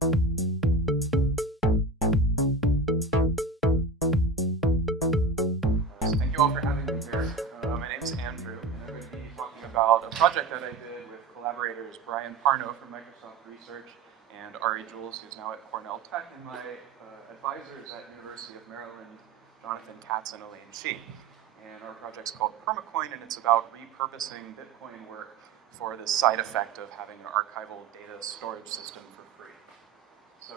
Thank you all for having me here. My name is Andrew, and I'm going to be talking about a project that I did with collaborators Brian Parno from Microsoft Research and Ari Jules, who's now at Cornell Tech, and my advisors at University of Maryland, Jonathan Katz and Elaine Shee. And our project's called Permacoin, and it's about repurposing Bitcoin work for the side effect of having an archival data storage system for free. So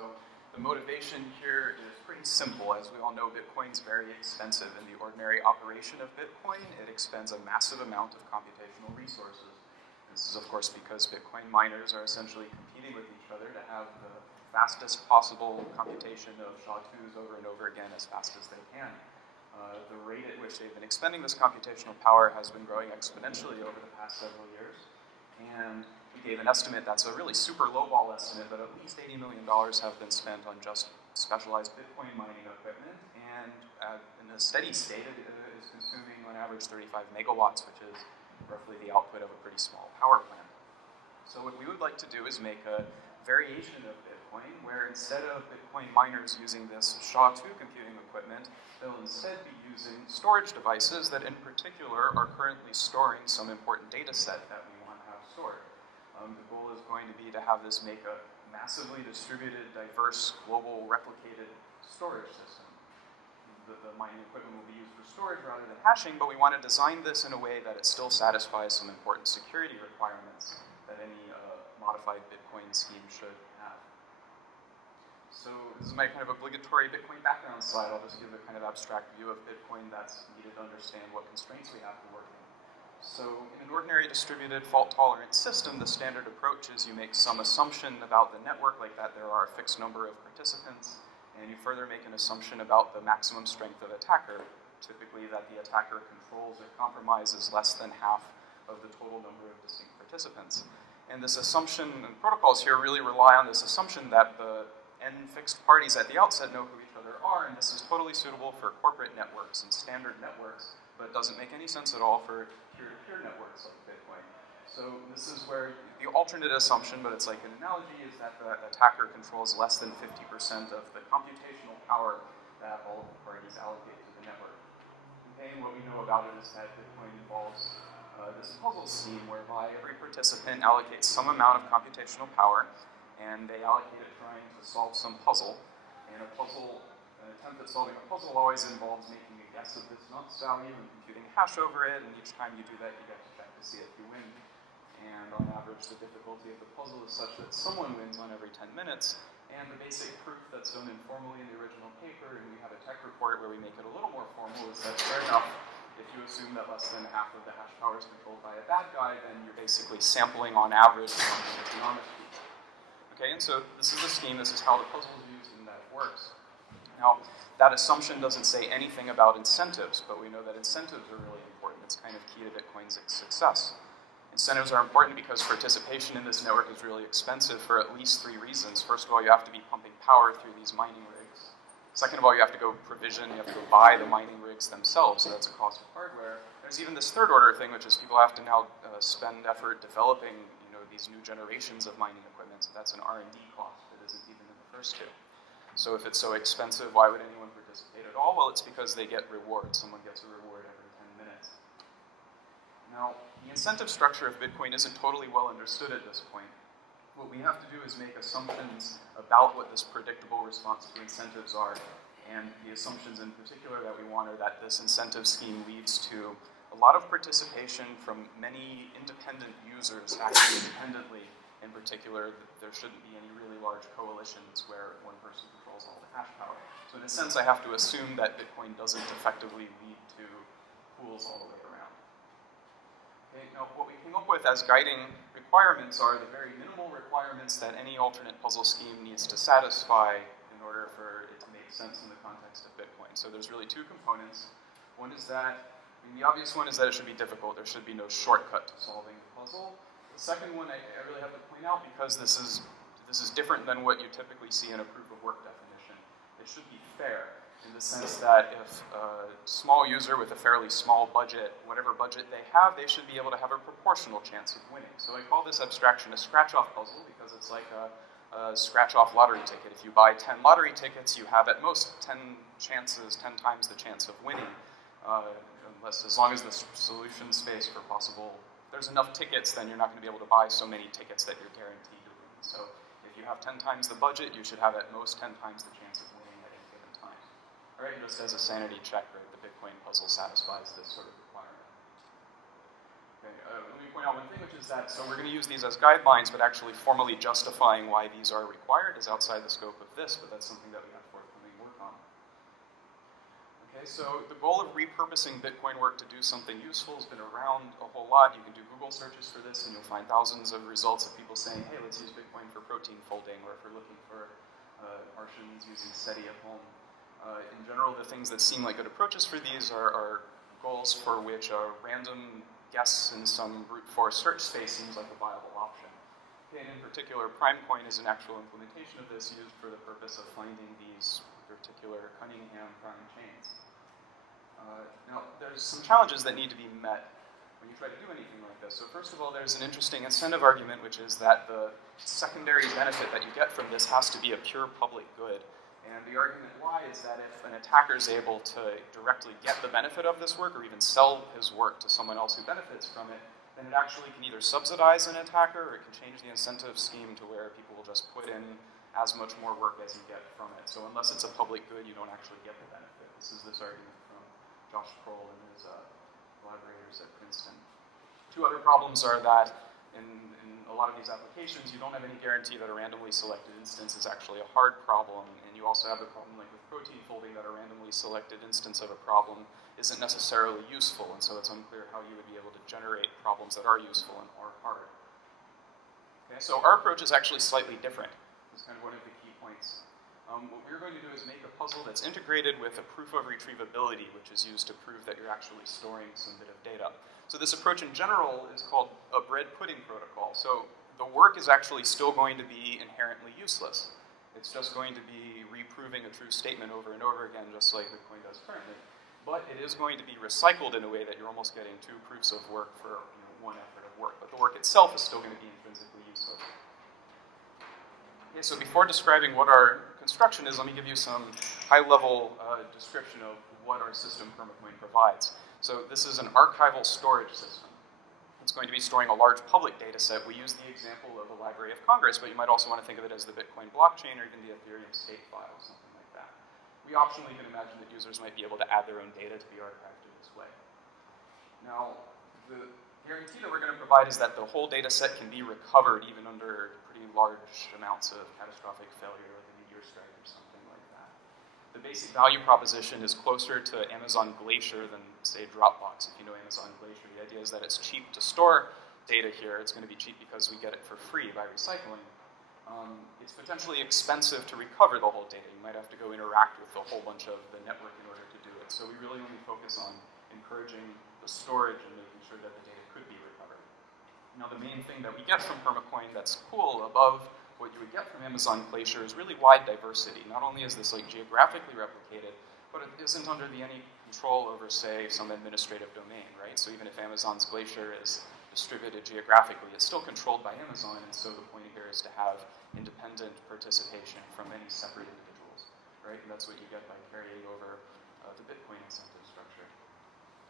the motivation here is pretty simple. As we all know, Bitcoin's very expensive. In the ordinary operation of Bitcoin, it expends a massive amount of computational resources. This is, of course, because Bitcoin miners are essentially competing with each other to have the fastest possible computation of SHA-2s over and over again as fast as they can. The rate at which they've been expending this computational power has been growing exponentially over the past several years. And we gave an estimate that's a really super lowball estimate, but at least $80 million have been spent on just specialized Bitcoin mining equipment. And in a steady state, it is consuming on average 35 megawatts, which is roughly the output of a pretty small power plant. So what we would like to do is make a variation of Bitcoin where instead of Bitcoin miners using this SHA-2 computing equipment, they'll instead be using storage devices that in particular are currently storing some important data set that we want to have stored. The goal is going to be to have this make a massively distributed, diverse, global replicated storage system. The mining equipment will be used for storage rather than hashing, but we want to design this in a way that it still satisfies some important security requirements that any modified Bitcoin scheme should have. So this is my kind of obligatory Bitcoin background slide. I'll just give a kind of abstract view of Bitcoin that's needed to understand what constraints we have to work in. So in an ordinary distributed fault-tolerant system, the standard approach is you make some assumption about the network, like that there are a fixed number of participants, and you further make an assumption about the maximum strength of attacker, typically that the attacker controls or compromises less than half of the total number of distinct participants. And this assumption, and protocols here really rely on this assumption that the n fixed parties at the outset know who each other are, and this is totally suitable for corporate networks and standard networks, but it doesn't make any sense at all for peer-to-peer networks like Bitcoin. So this is where the alternate assumption, but it's like an analogy, is that the attacker controls less than 50% of the computational power that all of the parties allocate to the network. Okay, and what we know about it is that Bitcoin involves this puzzle scheme whereby every participant allocates some amount of computational power, and they allocate it trying to solve some puzzle. And an attempt at solving a puzzle always involves making a guess of this nonce value and computing a hash over it, and each time you do that, you get to check to see if you win. And on average, the difficulty of the puzzle is such that someone wins on every 10 minutes, and the basic proof that's done informally in the original paper, and we have a tech report where we make it a little more formal, is that fair enough, if you assume that less than half of the hash power is controlled by a bad guy, then you're basically sampling on average on the economic piece. Okay, and so this is the scheme, this is how the puzzle is used, and that it works. Now, that assumption doesn't say anything about incentives, but we know that incentives are really important. It's kind of key to Bitcoin's success. Incentives are important because participation in this network is really expensive for at least 3 reasons. First of all, you have to be pumping power through these mining rigs. Second of all, you have to go provision, you have to go buy the mining rigs themselves, so that's a cost of hardware. There's even this third order thing, which is people have to now spend effort developing these new generations of mining equipment, so that's an R&D cost that isn't even in the first 2. So if it's so expensive, why would anyone participate at all? Well, it's because they get rewards. Someone gets a reward every 10 minutes. Now, the incentive structure of Bitcoin isn't totally well understood at this point. What we have to do is make assumptions about what this predictable response to incentives are, and the assumptions in particular that we want are that this incentive scheme leads to a lot of participation from many independent users acting independently. In particular, there shouldn't be any really large coalitions where one person controls all the hash power. So in a sense, I have to assume that Bitcoin doesn't effectively lead to pools all the way around. Okay, now, what we came up with as guiding requirements are the very minimal requirements that any alternate puzzle scheme needs to satisfy in order for it to make sense in the context of Bitcoin. So there's really 2 components. One is that, the obvious one is that it should be difficult. There should be no shortcut to solving the puzzle. The second one I really have to point out, because this is different than what you typically see in a proof of work definition. It should be fair in the sense that if a small user with a fairly small budget, whatever budget they have, they should be able to have a proportional chance of winning. So I call this abstraction a scratch-off puzzle because it's like a scratch-off lottery ticket. If you buy 10 lottery tickets, you have at most 10 times the chance of winning, as long as the solution space for possible, if there's enough tickets, then you're not going to be able to buy so many tickets that you're guaranteed to win. So if you have 10 times the budget, you should have at most 10 times the chance of winning at any given time. All right, just as a sanity check, right, the Bitcoin puzzle satisfies this sort of requirement. Okay, let me point out one thing, which is that, so we're going to use these as guidelines, but actually formally justifying why these are required is outside the scope of this, but that's something that we have forthcoming work on. Okay, so the goal of repurposing Bitcoin work to do something useful has been around a whole lot. You can do Google searches for this, and you'll find thousands of results of people saying, hey, let's use Bitcoin for protein folding, or if we're looking for Martians using SETI at home. In general, the things that seem like good approaches for these are goals for which a random guess in some brute force search space seems like a viable option. Okay, and in particular, Preimcoin is an actual implementation of this used for the purpose of finding these particular Cunningham prime chains. Now, there's some challenges that need to be met when you try to do anything like this. So first of all, there's an interesting incentive argument, which is that the secondary benefit that you get from this has to be a pure public good. And the argument why is that if an attacker is able to directly get the benefit of this work or even sell his work to someone else who benefits from it, then it actually can either subsidize an attacker or it can change the incentive scheme to where people will just put in as much more work as you get from it. So unless it's a public good, you don't actually get the benefit. This is this argument from Josh Kroll and his collaborators at Princeton. Two other problems are that in a lot of these applications, you don't have any guarantee that a randomly selected instance is actually a hard problem, and you also have the problem like with protein folding that a randomly selected instance of a problem isn't necessarily useful, and so it's unclear how you would be able to generate problems that are useful and are hard. Okay, so our approach is actually slightly different. This is kind of one of the key points. What we're going to do is make a puzzle that's integrated with a proof of retrievability, which is used to prove that you're actually storing some bit of data. So this approach in general is called a bread pudding protocol. So the work is actually still going to be inherently useless. It's just going to be reproving a true statement over and over again, just like Bitcoin does currently. But it is going to be recycled in a way that you're almost getting two proofs of work for one effort of work. But the work itself is still going to be intrinsically useless. Okay, so before describing what our construction is, let me give you some high-level description of what our system Permacoin provides. So this is an archival storage system. It's going to be storing a large public data set. We use the example of the Library of Congress, but you might also want to think of it as the Bitcoin blockchain or even the Ethereum state file, something like that. We optionally can imagine that users might be able to add their own data to be archived in this way. Now, the guarantee that we're going to provide is that the whole data set can be recovered even under pretty large amounts of catastrophic failure, like a meteor strike or something like that. The basic value proposition is closer to Amazon Glacier than, say, Dropbox. If you know Amazon Glacier, the idea is that it's cheap to store data here. It's going to be cheap because we get it for free by recycling. It's potentially expensive to recover the whole data. You might have to go interact with a whole bunch of the network in order to do it. So we really only focus on encouraging the storage and making sure that the data could be recovered. Now, the main thing that we get from Permacoin that's cool above what you would get from Amazon Glacier is really wide diversity. Not only is this like geographically replicated, but it isn't under any control over, say, some administrative domain, right? So even if Amazon's Glacier is distributed geographically, it's still controlled by Amazon, and so the point here is to have independent participation from many separate individuals, right? And that's what you get by carrying over the Bitcoin incentive structure.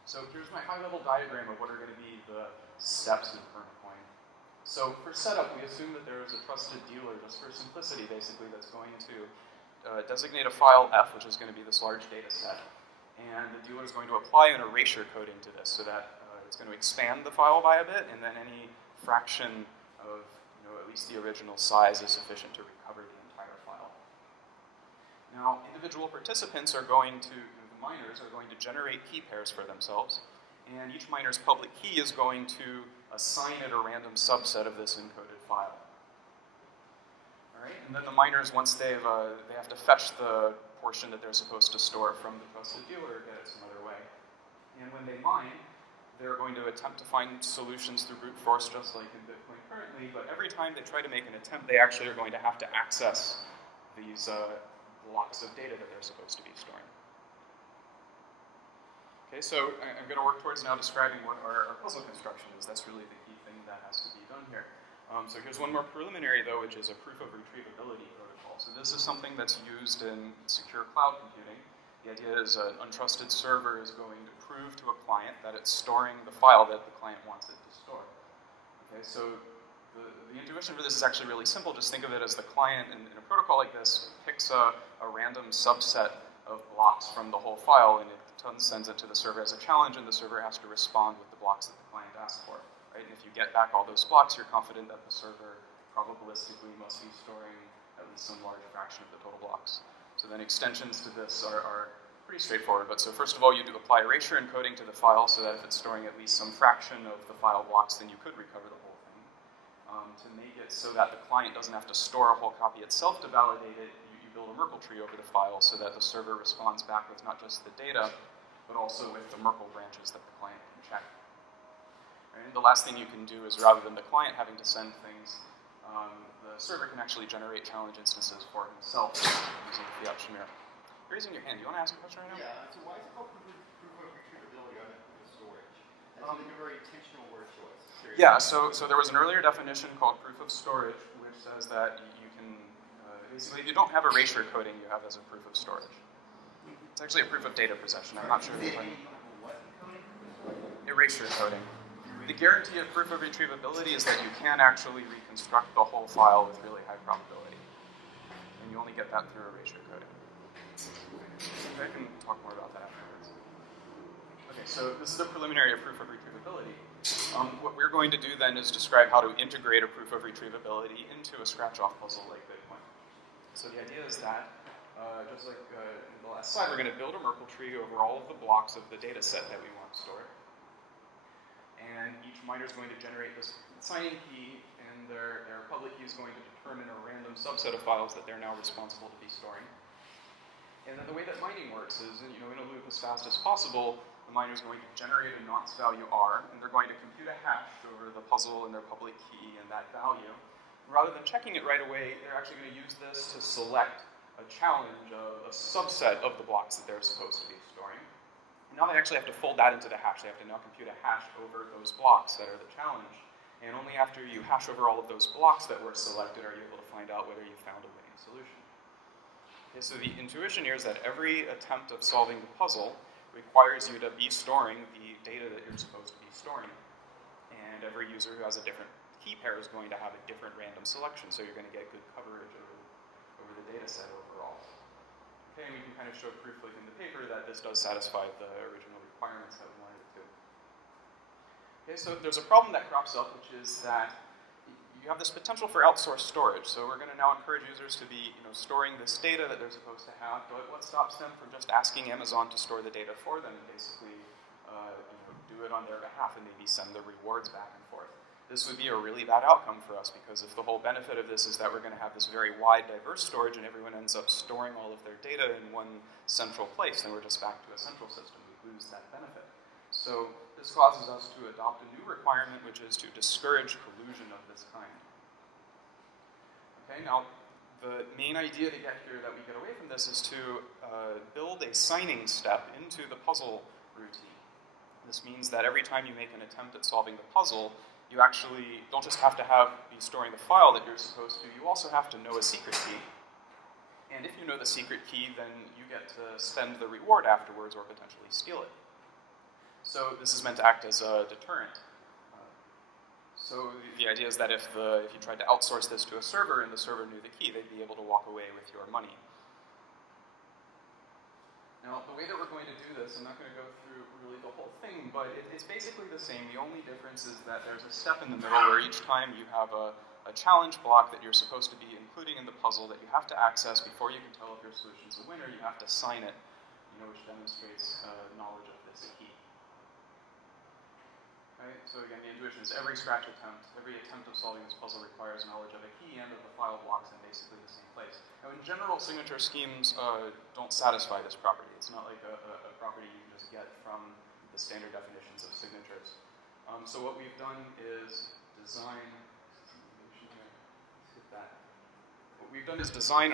So here's my high-level diagram of what are going to be the steps in Permacoin. So for setup, we assume that there is a trusted dealer, just for simplicity, basically, that's going to designate a file F, which is going to be this large data set. And the dealer is going to apply an erasure coding to this so that it's going to expand the file by a bit, and then any fraction of at least the original size is sufficient to recover the entire file. Now, individual participants are going to, the miners are going to generate key pairs for themselves, and each miner's public key is going to assign it a random subset of this encoded file. All right, and then the miners, once they have to fetch the portion that they're supposed to store from the trusted dealer or get it some other way. And when they mine, they're going to attempt to find solutions through brute force, just like in Bitcoin currently, but every time they try to make an attempt, they actually are going to have to access these blocks of data that they're supposed to be storing. Okay, so I'm going to work towards now describing what our puzzle construction is. That's really the key thing that has to be done here. So here's one more preliminary, though, which is a proof of retrievability protocol. So this is something that's used in secure cloud computing. The idea is an untrusted server is going to prove to a client that it's storing the file that the client wants it to store. Okay, so the intuition for this is actually really simple. Just think of it as the client in a protocol like this picks a random subset of blocks from the whole file, and it sends it to the server as a challenge, and the server has to respond with the blocks that the client asked for. Right? And if you get back all those blocks, you're confident that the server probabilistically must be storing at least some large fraction of the total blocks. So then extensions to this are pretty straightforward. But so first of all, you do apply erasure encoding to the file so that if it's storing at least some fraction of the file blocks, then you could recover the whole thing. To make it so that the client doesn't have to store a whole copy itself to validate it, you build a Merkle tree over the file so that the server responds back with not just the data, but also with the Merkle branches that the client can check. Right? The last thing you can do is, rather than the client having to send things, the server can actually generate challenge instances for himself using the fiat Shamir. You're raising your hand. Do you want to ask a question right now? Yeah, so why is it called proof of retrievability rather than proof of storage? That's like a very intentional word choice. Yeah, so there was an earlier definition called proof of storage, which says that you can, basically, if you don't have erasure coding, you have as a proof of storage. It's actually a proof of data possession. I'm not sure if you're erasure coding. The guarantee of proof of retrievability is that you can actually reconstruct the whole file with really high probability. And you only get that through erasure coding. I can talk more about that afterwards. Okay, so this is a preliminary of proof of retrievability. What we're going to do then is describe how to integrate a proof of retrievability into a scratch-off puzzle like Bitcoin. So the idea is that, just like in the last slide, we're going to build a Merkle tree over all of the blocks of the data set that we want stored. And each miner is going to generate this signing key, and their public key is going to determine a random subset of files that they're now responsible to be storing. And then the way that mining works is, in a loop as fast as possible, the miner is going to generate a nonce value R, and they're going to compute a hash over the puzzle and their public key and that value. Rather than checking it right away, they're actually going to use this to select a challenge of a subset of the blocks that they're supposed to be storing. And now they actually have to fold that into the hash. They have to now compute a hash over those blocks that are the challenge. And only after you hash over all of those blocks that were selected are you able to find out whether you found a winning solution. Okay, so the intuition here is that every attempt of solving the puzzle requires you to be storing the data that you're supposed to be storing. And every user who has a different key pair is going to have a different random selection, so you're going to get good coverage over the data set overall. Okay, and we can kind of show proof like in the paper that this does satisfy the original requirements that we wanted it to. Okay, so there's a problem that crops up, which is that you have this potential for outsourced storage. So we're going to now encourage users to be storing this data that they're supposed to have, but what stops them from just asking Amazon to store the data for them and basically do it on their behalf and maybe send the rewards back and forth? This would be a really bad outcome for us, because if the whole benefit of this is that we're going to have this very wide, diverse storage and everyone ends up storing all of their data in one central place, then we're just back to a central system. We lose that benefit. So this causes us to adopt a new requirement, which is to discourage collusion of this kind. Okay, now the main idea to get here that we get away from this is to build a signing step into the puzzle routine. This means that every time you make an attempt at solving the puzzle, you actually don't just have to be storing the file that you're supposed to, you also have to know a secret key. And if you know the secret key, then you get to spend the reward afterwards or potentially steal it. So this is meant to act as a deterrent. So the idea is that if you tried to outsource this to a server and the server knew the key, they'd be able to walk away with your money. Now, the way that we're going to do this, I'm not going to go through really the whole thing, but it's basically the same. The only difference is that there's a step in the middle where each time you have a challenge block that you're supposed to be including in the puzzle that you have to access before you can tell if your solution's a winner, you have to sign it, which demonstrates knowledge of this key. Right? So again, the intuition is every scratch attempt, every attempt of solving this puzzle requires knowledge of a key and of the file blocks in basically the same place. Now, in general, signature schemes don't satisfy this property. It's not like a property you can just get from the standard definitions of signatures. So what we've done is design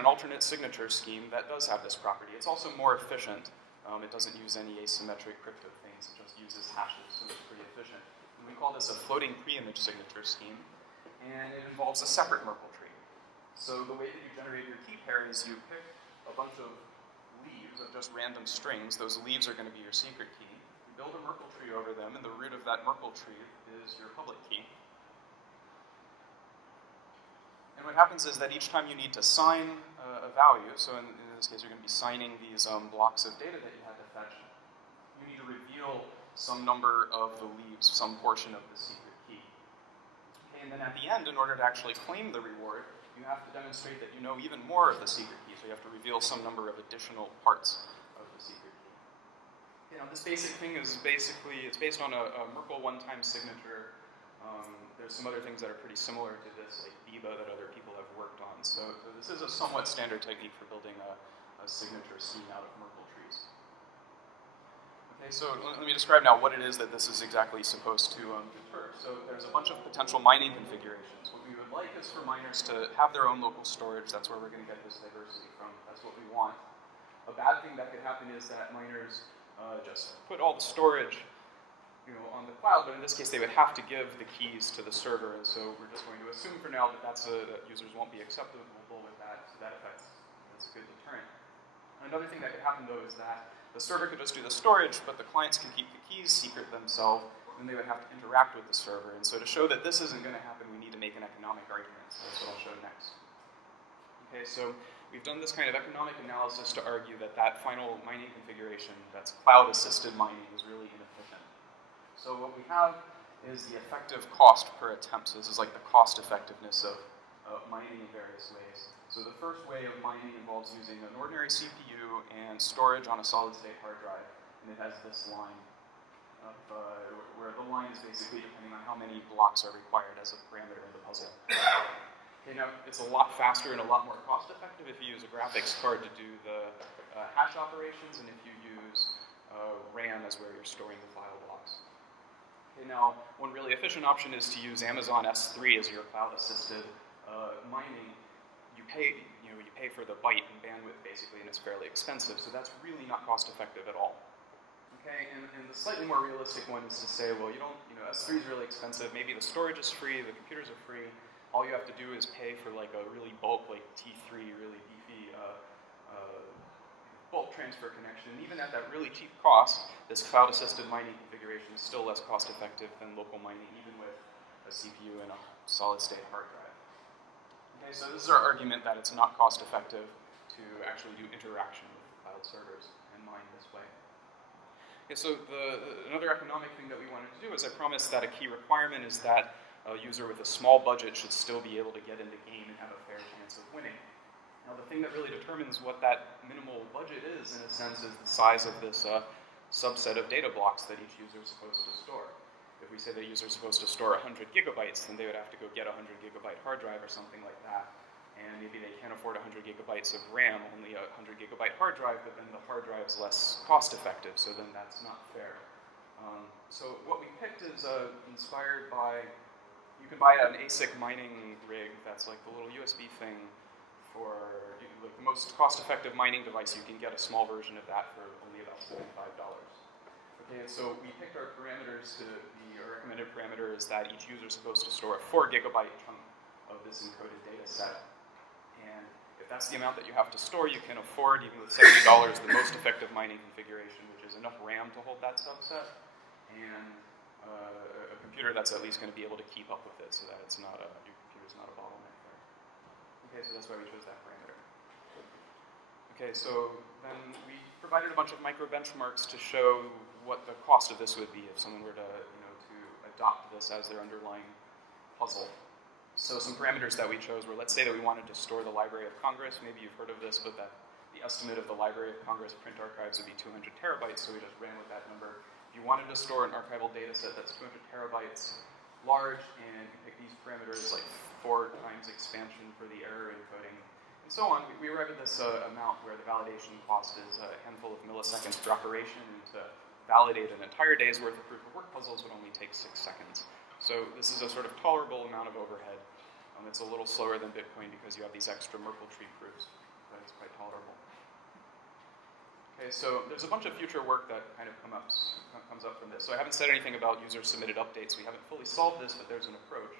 an alternate signature scheme that does have this property. It's also more efficient. It doesn't use any asymmetric crypto things. It just uses hashes, so it's pretty efficient. And we call this a floating preimage signature scheme. and it involves a separate Merkle tree. So the way that you generate your key pair is you pick a bunch of leaves of just random strings. Those leaves are going to be your secret key. You build a Merkle tree over them, and the root of that Merkle tree is your public key. And what happens is that each time you need to sign a value, so in this case you're going to be signing these blocks of data that you had to fetch, you need to reveal some number of the leaves, some portion of the secret key. Okay, and then at the end, in order to actually claim the reward, you have to demonstrate that you know even more of the secret key, so you have to reveal some number of additional parts of the secret key. You know, this basic thing is basically, it's based on a Merkle one-time signature. There's some other things that are pretty similar to this, like Biba, that other people have worked on. So this is a somewhat standard technique for building a signature scene out of Merkle trees. Okay, so let me describe now what it is that this is exactly supposed to deter. So there's a bunch of potential mining configurations. What we would like is for miners to have their own local storage. That's where we're going to get this diversity from. That's what we want. A bad thing that could happen is that miners just put all the storage on the cloud, but in this case they would have to give the keys to the server, and so we're just going to assume for now that that users won't be acceptable with that, so that's a good deterrent. Another thing that could happen though is that the server could just do the storage, but the clients can keep the keys secret themselves, and they would have to interact with the server, and so to show that this isn't going to happen, we need to make an economic argument, so that's what I'll show next. Okay, so we've done this kind of economic analysis to argue that that final mining configuration, that's cloud-assisted mining, is really inefficient. So what we have is the effective cost per attempt. So this is like the cost effectiveness of mining in various ways. So the first way of mining involves using an ordinary CPU and storage on a solid-state hard drive. And it has this line of, where the line is basically depending on how many blocks are required as a parameter in the puzzle. Okay, now it's a lot faster and a lot more cost-effective if you use a graphics card to do the hash operations, and if you use RAM as where you're storing the file blocks. Okay, now, one really efficient option is to use Amazon S3 as your cloud-assisted mining. You pay for the byte and bandwidth basically, and it's fairly expensive, so that's really not cost-effective at all. Okay, and the slightly more realistic one is to say, well, S3 is really expensive. Maybe the storage is free, the computers are free. All you have to do is pay for like a really bulk, like T3, really beefy bulk transfer connection. And even at that really cheap cost, this cloud-assisted mining configuration is still less cost-effective than local mining, even with a CPU and a solid-state hard drive. Okay, so this is our argument that it's not cost-effective to actually do interaction with cloud servers and mine this way. Okay, so another economic thing that we wanted to do is I promised that a key requirement is that a user with a small budget should still be able to get in the game and have a fair chance of winning. Now, the thing that really determines what that minimal budget is, in a sense, is the size of this subset of data blocks that each user is supposed to store. If we say the user is supposed to store 100 gigabytes, then they would have to go get a 100 gigabyte hard drive or something like that. And maybe they can't afford 100 gigabytes of RAM, only a 100 gigabyte hard drive, but then the hard drive is less cost effective, so then that's not fair. So what we picked is inspired by, you can buy an ASIC mining rig that's like the little USB thing for like the most cost-effective mining device. You can get a small version of that for only about $75. Okay, and so we picked our parameters to be, our recommended parameter is that each user is supposed to store a 4 gigabyte chunk of this encoded data set. And if that's the amount that you have to store, you can afford, even with $70, the most effective mining configuration, which is enough RAM to hold that subset, and a computer that's at least going to be able to keep up with it so that it's not your computer's not a bottleneck there. Okay, so that's why we chose that parameter. Okay, so then we provided a bunch of micro benchmarks to show what the cost of this would be if someone were to, to adopt this as their underlying puzzle. So some parameters that we chose were, let's say that we wanted to store the Library of Congress. Maybe you've heard of this, but that the estimate of the Library of Congress print archives would be 200 terabytes, so we just ran with that number. If you wanted to store an archival data set that's 200 terabytes large, and you pick these parameters like 4 times expansion for the error encoding, and so on, we arrived at this amount where the validation cost is a handful of milliseconds per operation, and to validate an entire day's worth of proof of work puzzles would only take 6 seconds. So this is a sort of tolerable amount of overhead. It's a little slower than Bitcoin because you have these extra Merkle tree proofs, but it's quite tolerable. Okay, so there's a bunch of future work that kind of comes up from this. So I haven't said anything about user-submitted updates. We haven't fully solved this, but there's an approach.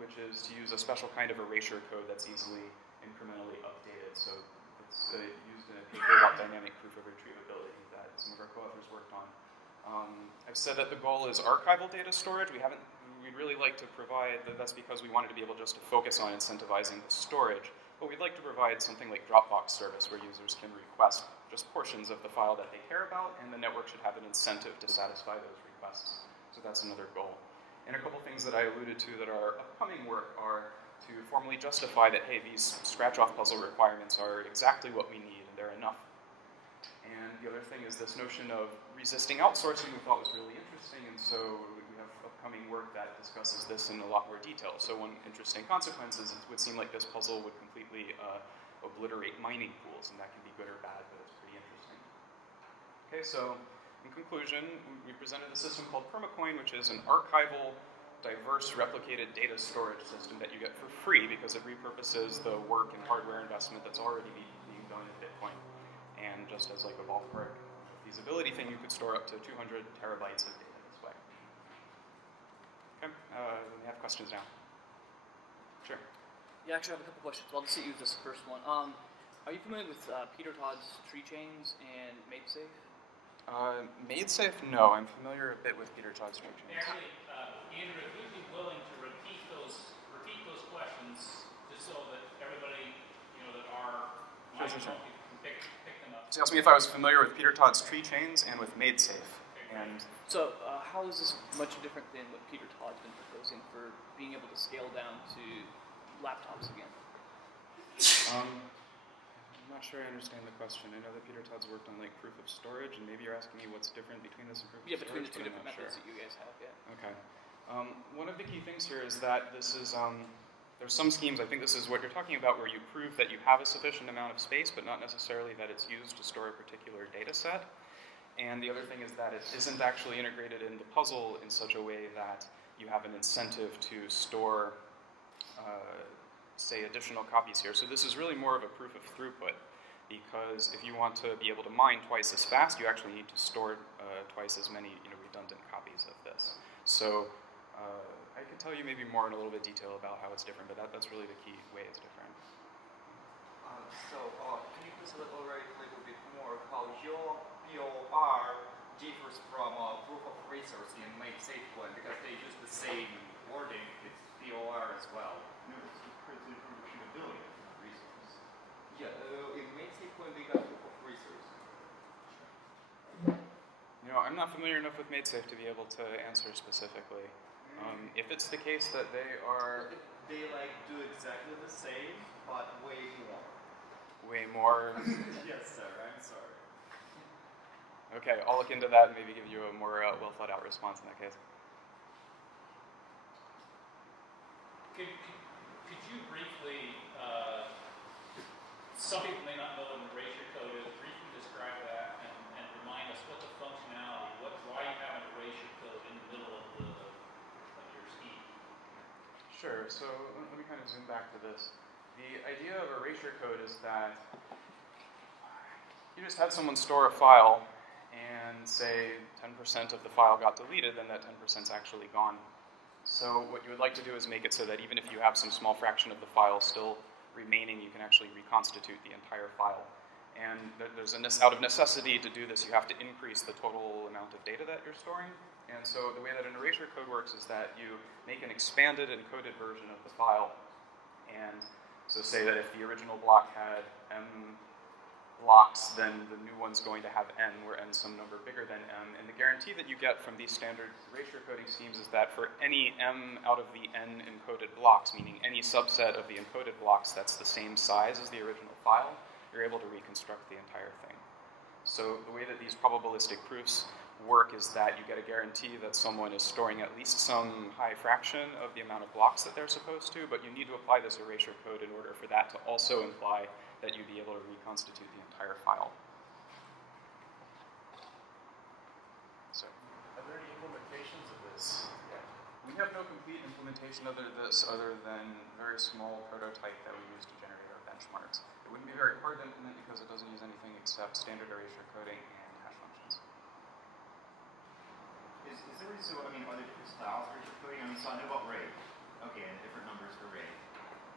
which is to use a special kind of erasure code that's easily incrementally updated. So it's used in a paper about dynamic proof of retrievability that some of our co-authors worked on. I've said that the goal is archival data storage. We'd really like to provide, that's because we wanted to be able just to focus on incentivizing the storage, but we'd like to provide something like Dropbox service where users can request just portions of the file that they care about, and the network should have an incentive to satisfy those requests. So that's another goal. And a couple things that I alluded to that are upcoming work are to formally justify that, hey, these scratch-off puzzle requirements are exactly what we need, and they're enough. And the other thing is this notion of resisting outsourcing we thought was really interesting, and so we have upcoming work that discusses this in a lot more detail. So one interesting consequence is it would seem like this puzzle would completely obliterate mining pools, and that can be good or bad, but it's pretty interesting. Okay, so in conclusion, we presented a system called Permacoin, which is an archival, diverse, replicated data storage system that you get for free because it repurposes the work and hardware investment that's already being done in Bitcoin. And just as like a ballpark feasibility thing, you could store up to 200 terabytes of data this way. Okay, we have questions now. Sure. Yeah, actually I have a couple questions. Well, I'll just use this first one. Are you familiar with Peter Todd's tree chains and MadeSafe? MadeSafe, no. I'm familiar a bit with Peter Todd's tree chains. Actually, Andrew, if you'd be willing to repeat those questions, just so that everybody, that are Sure. can pick them up. So you asked me if I was familiar with Peter Todd's tree chains and with MadeSafe. And so how is this much different than what Peter Todd's been proposing for being able to scale down to laptops again? I'm not sure I understand the question. I know that Peter Todd's worked on like proof of storage, and maybe you're asking me what's different between this and proof of storage. Yeah, between the two different methods that you guys have, yeah. Okay. One of the key things here is that this is, there's some schemes, I think this is what you're talking about, where you prove that you have a sufficient amount of space, but not necessarily that it's used to store a particular data set. And the other thing is that it isn't actually integrated in the puzzle in such a way that you have an incentive to store, say, additional copies here. So this is really more of a proof of throughput, because if you want to be able to mine twice as fast, you actually need to store twice as many redundant copies of this. So I could tell you maybe more in a little bit detail about how it's different, but that's really the key way it's different. Can you please elaborate a little bit more how your POR differs from proof of resource in MadeSafe one, because they use the same wording, it's POR as well. No, it's critically retrievability of resource. Yeah, in MadeSafe one they got proof of resource. I'm not familiar enough with MadeSafe to be able to answer specifically. If it's the case that they are... They do exactly the same, but way more. Way more? Yes, sir, I'm sorry. Okay, I'll look into that and maybe give you a more well-thought-out response in that case. Could you briefly, some people may not know what an erasure code is, briefly describe that and remind us what the functionality, why you have an erasure code in the middle of your scheme? Sure, so let me kind of zoom back to this. The idea of erasure code is that you just had someone store a file and say 10% of the file got deleted, then that 10% is actually gone. So what you would like to do is make it so that even if you have some small fraction of the file still remaining, you can actually reconstitute the entire file. And there's out of necessity to do this, you have to increase the total amount of data that you're storing. And so the way that an erasure code works is that you make an expanded encoded version of the file. And so say that if the original block had m blocks, then the new one's going to have n, where n is some number bigger than m. And the guarantee that you get from these standard erasure coding schemes is that for any m out of the n encoded blocks, meaning any subset of the encoded blocks that's the same size as the original file, you're able to reconstruct the entire thing. So the way that these probabilistic proofs work is that you get a guarantee that someone is storing at least some high fraction of the amount of blocks that they're supposed to, but you need to apply this erasure code in order for that to also imply that you'd be able to reconstitute the entire file. So, are there any implementations of this? Yeah. We have no complete implementation of this other than a very small prototype that we use to generate our benchmarks. It wouldn't be very hard to implement because it doesn't use anything except standard erasure coding and hash functions. Is there so, are there different styles of erasure coding? So I know about RAID. Okay, and different numbers arrayed.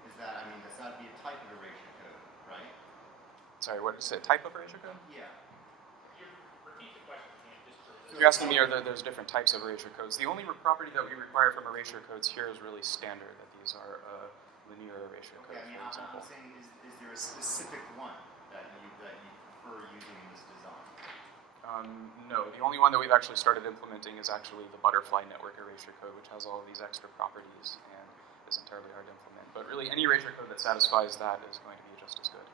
Is that, I mean, that's got to be a type of erasure code, right? Sorry, what did you say? Type of erasure code? Yeah. Repeat the question, Ian, just for If you're asking me, there's different types of erasure codes. The only property that we require from erasure codes here is really standard, that these are linear erasure Okay, codes, I mean, for example. I'm saying, is there a specific one that you prefer using in this design? No, the only one that we've actually started implementing is actually the butterfly network erasure code, which has all of these extra properties and is entirely hard to implement. But really, any erasure code that satisfies that is going to be just as good.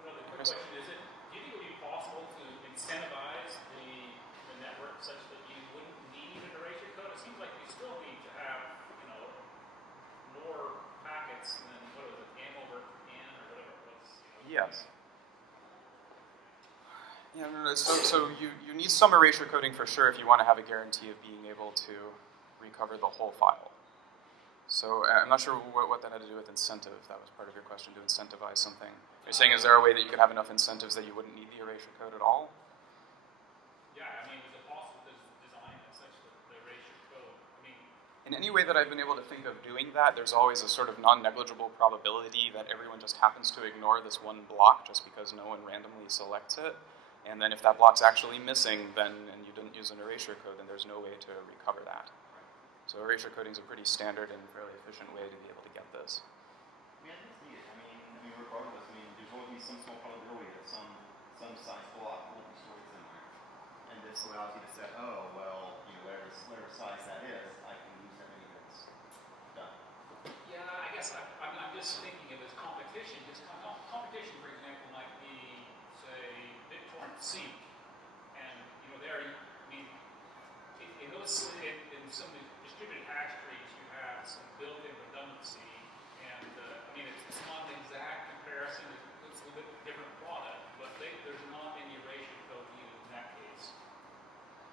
Another quick question, do you think it would be possible to incentivize the network such that you wouldn't need an erasure code? It seems like you still need to have, more packets than, what was it, n over n or whatever it was. Yes. Yeah, so you need some erasure coding for sure if you want to have a guarantee of being able to recover the whole file. So I'm not sure what that had to do with incentive. That was part of your question, to incentivize something. You're saying, is there a way that you could have enough incentives that you wouldn't need the erasure code at all? Yeah, I mean, is it possible to design it such that the erasure code, in any way that I've been able to think of doing that, there's always a sort of non-negligible probability that everyone just happens to ignore this one block just because no one randomly selects it. And then if that block's actually missing, and you didn't use an erasure code, then there's no way to recover that. So erasure coding is a pretty standard and fairly efficient way to be able to get this. Yeah, that's neat. I mean, regardless, there's always some small probability that some size block will be stored somewhere. And this allows you to say, oh, well, whatever size that is, I can use that many bits. Done. Yeah, I guess I'm just thinking of as competition. Competition, for example, might be, say, BitTorrent Sync, and there, in those in some distributed hash trees, you have some built-in redundancy, and it's not an exact comparison. It's a little bit different product, but there's not any erasure code used in that case.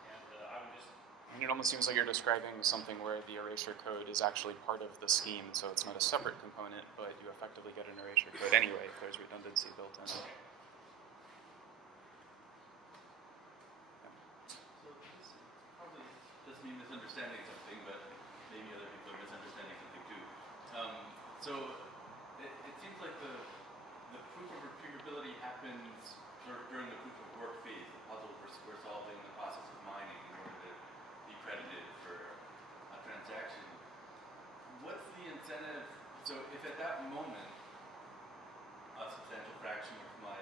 And I would just. It almost seems like you're describing something where the erasure code is actually part of the scheme, so it's not a separate component, but you effectively get an erasure code anyway if there's redundancy built in. So this probably just me misunderstanding something, but maybe other people are misunderstanding something too. So it seems like the proof of retrievability happens sort of during the proof of work phase. The puzzle we're solving, the process of mining in order to be credited for a transaction. What's the incentive? So if at that moment a substantial fraction of my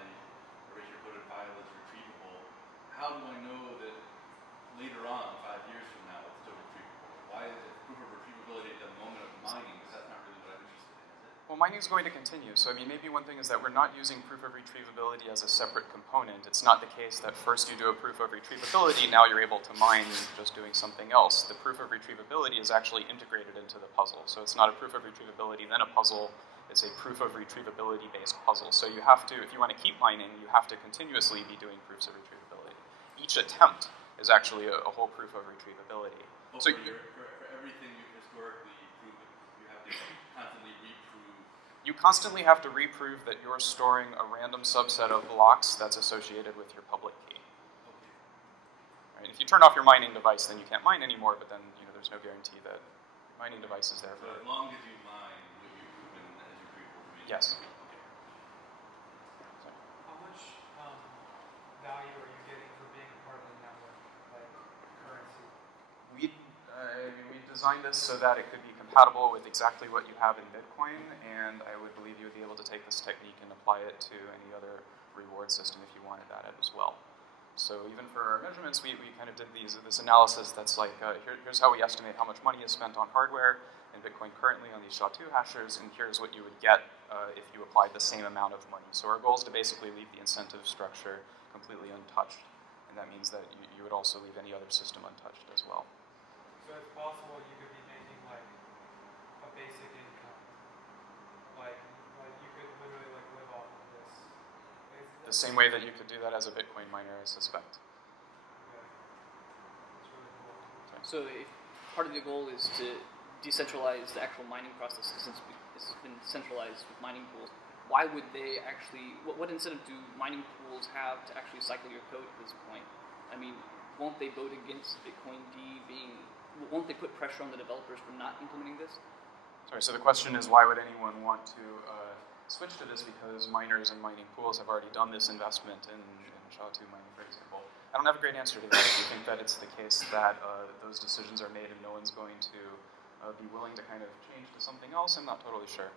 erasure coded file is retrievable, how do I know that later on, 5 years from now, it's still retrievable? Why is it proof of retrievability at the moment of mining? Because that's not really what I'm interested in, is it? Well, mining is going to continue. So, maybe one thing is that we're not using proof of retrievability as a separate component. It's not the case that first you do a proof of retrievability, now you're able to mine just doing something else. The proof of retrievability is actually integrated into the puzzle. So it's not a proof of retrievability, then a puzzle. It's a proof of retrievability-based puzzle. So you have to, if you want to keep mining, you have to continuously be doing proofs of retrievability. Each attempt is actually a whole proof of retrievability. But So for everything you've historically proven, you have to constantly reprove. You constantly have to reprove that you're storing a random subset of blocks that's associated with your public key. Okay. Right? If you turn off your mining device, then you can't mine anymore, but then there's no guarantee that your mining device is there. So as long as you mine, will you proven as you reprove? Yes. Okay. How much value are you getting for being a part of the network, like currency? We designed this so that it could be compatible with exactly what you have in Bitcoin, and I would believe you would be able to take this technique and apply it to any other reward system if you wanted that as well. So even for our measurements, we kind of did this analysis that's like, here's how we estimate how much money is spent on hardware in Bitcoin currently on these SHA-2 hashers, and here's what you would get if you applied the same amount of money. So our goal is to basically leave the incentive structure completely untouched, and that means that you would also leave any other system untouched as well. So it's possible you could be making like a basic income, like you could literally like live off of this. The same way that you could do that as a Bitcoin miner, I suspect. Okay. That's really cool. So if part of the goal is to decentralize the actual mining process, since it's been centralized with mining pools, why would they actually, what incentive do mining pools have to actually cycle your code at this point? Won't they vote against Bitcoin D being won't they put pressure on the developers for not implementing this? Sorry, so the question is, why would anyone want to switch to this? Because miners and mining pools have already done this investment in SHA-2 mining, for example. I don't have a great answer to that. Do you think that it's the case that those decisions are made and no one's going to be willing to kind of change to something else? I'm not totally sure.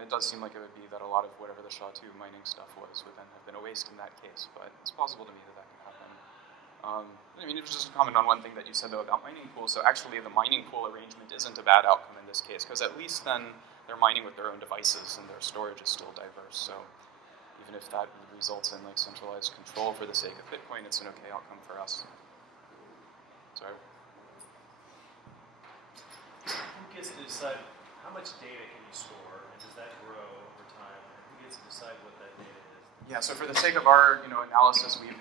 It does seem like it would be that a lot of whatever the SHA-2 mining stuff was would then have been a waste in that case, but it's possible to me that that could happen. I mean, it was just a comment on one thing that you said, though, about mining pools. So actually, the mining pool arrangement isn't a bad outcome in this case, because at least then they're mining with their own devices and their storage is still diverse. So even if that results in like centralized control for the sake of Bitcoin, it's an okay outcome for us. Sorry. Who gets to decide how much data can you store, and does that grow over time? And who gets to decide what that data is? Yeah. So for the sake of our analysis, we've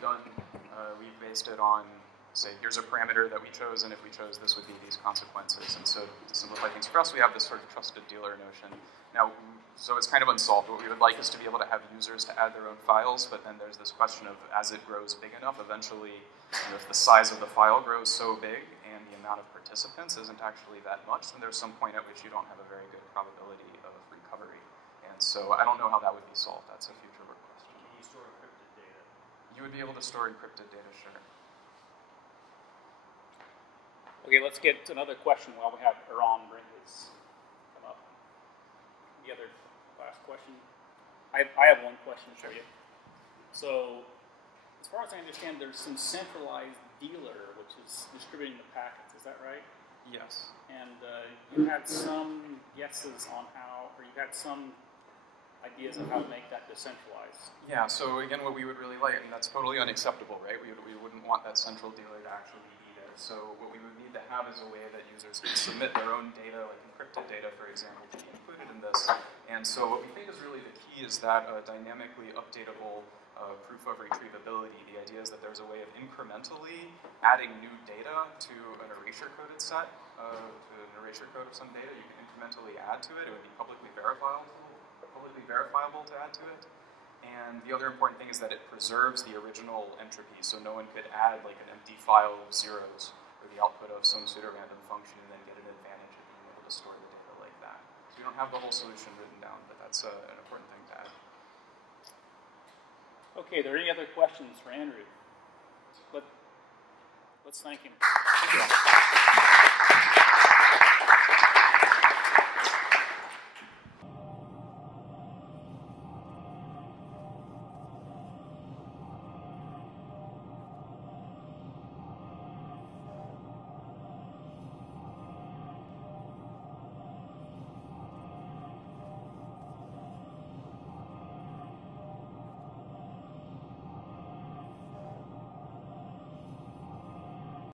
based it on, say, here's a parameter that we chose, and if we chose this would be these consequences. And so to simplify things for us, we have this sort of trusted dealer notion. Now, so it's kind of unsolved. What we would like is to be able to have users to add their own files, but then there's this question of, as it grows big enough, eventually, if the size of the file grows so big and the amount of participants isn't actually that much, then there's some point at which you don't have a very good probability of recovery. And so I don't know how that would be solved. That's a future work question. Can you store encrypted data? You would be able to store encrypted data, sure. Okay, let's get another question while we have Iran bring his come up. The other last question. I have one question for you. So, as far as I understand, there's some centralized dealer which is distributing the packets. Is that right? Yes. And you had some guesses on how, or you had some ideas of how to make that decentralized. Yeah, so again, what we would really like, and that's totally unacceptable, right? We wouldn't want that central dealer to actually be there. So what we would need to have is a way that users can submit their own data, like encrypted data, for example, to be included in this. And so what we think is really the key is that dynamically updatable proof of retrievability. The idea is that there's a way of incrementally adding new data to an erasure coded set, to an erasure code of some data. You can incrementally add to it. It would be publicly verifiable to add to it. And the other important thing is that it preserves the original entropy, so no one could add like an empty file of zeros or the output of some pseudo-random function and then get an advantage of being able to store the data like that. So we don't have the whole solution written down, but that's an important thing to add. Okay, are there any other questions for Andrew? Let's thank him. Thank you.